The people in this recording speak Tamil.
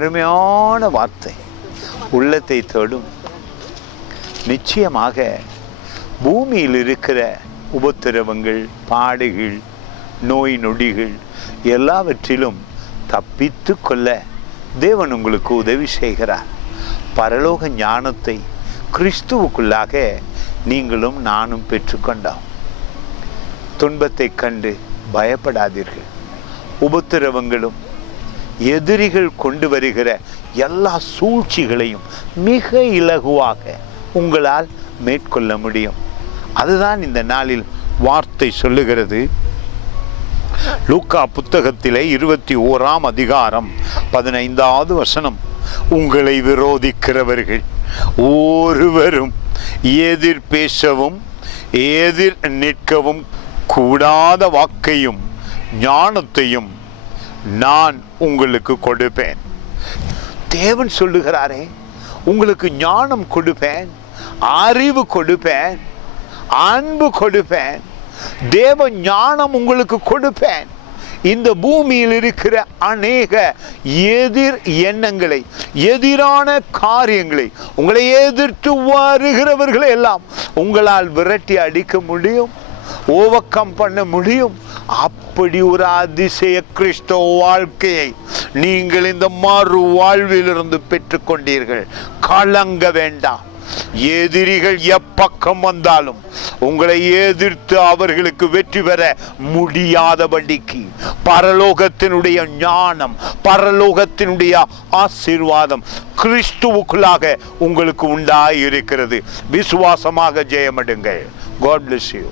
அருமையான வார்த்தை, உள்ளத்தை தொடும். நிச்சயமாக பூமியில் இருக்கிற உபத்திரவங்கள், பாடுகள், நோய் நொடிகள் எல்லாவற்றிலும் தப்பித்து கொள்ள தேவன் உங்களுக்கு உதவி செய்கிறார். பரலோக ஞானத்தை கிறிஸ்துவுக்குள்ளாக நீங்களும் நானும் பெற்றுக்கொண்டோம். துன்பத்தை கண்டு பயப்படாதீர்கள். உபத்திரவங்களும் எதிரிகள் கொண்டு வருகிற எல்லா சூழ்ச்சிகளையும் மிக இலகுவாக உங்களால் மேற்கொள்ள முடியும். அதுதான் இந்த நாளில் வார்த்தை சொல்லுகிறது. லூக்கா புத்தகத்திலே 21ஆம் அதிகாரம் 15வது வசனம், உங்களை விரோதிக்கிறவர்கள் ஒருவரும் எதிர் பேசவும் எதிர் நிற்கவும் கூடாத வாக்கையும் ஞானத்தையும் நான் உங்களுக்கு கொடுப்பேன். தேவன் சொல்லுகிறாரே, உங்களுக்கு ஞானம் கொடுப்பேன், அறிவு கொடுப்பேன், அன்பு கொடுப்பேன், தேவ ஞானம் உங்களுக்கு கொடுப்பேன். இந்த பூமியில் இருக்கிற அநேக எதிர் எண்ணங்களை, எதிரான காரியங்களை, உங்களை எதிர்த்து வருகிறவர்களை எல்லாம் உங்களால் விரட்டி அடிக்க முடியும், ஓவர்கம் பண்ண முடியும். அப்படி ஒரு அதிசய கிறிஸ்தவ வாழ்க்கையை நீங்கள் இந்த மறு வாழ்விலிருந்து பெற்றுக்கொண்டீர்கள். கலங்க வேண்டாம். எதிரிகள் எப்பக்கம் வந்தாலும் உங்களை எதிர்த்து அவர்களுக்கு வெற்றி பெற முடியாதபடிக்கு பரலோகத்தினுடைய ஞானம், பரலோகத்தினுடைய ஆசீர்வாதம் கிறிஸ்துவுக்குள்ளாக உங்களுக்கு உண்டாயிருக்கிறது. விசுவாசமாக ஜெயமடுங்கள். God bless you.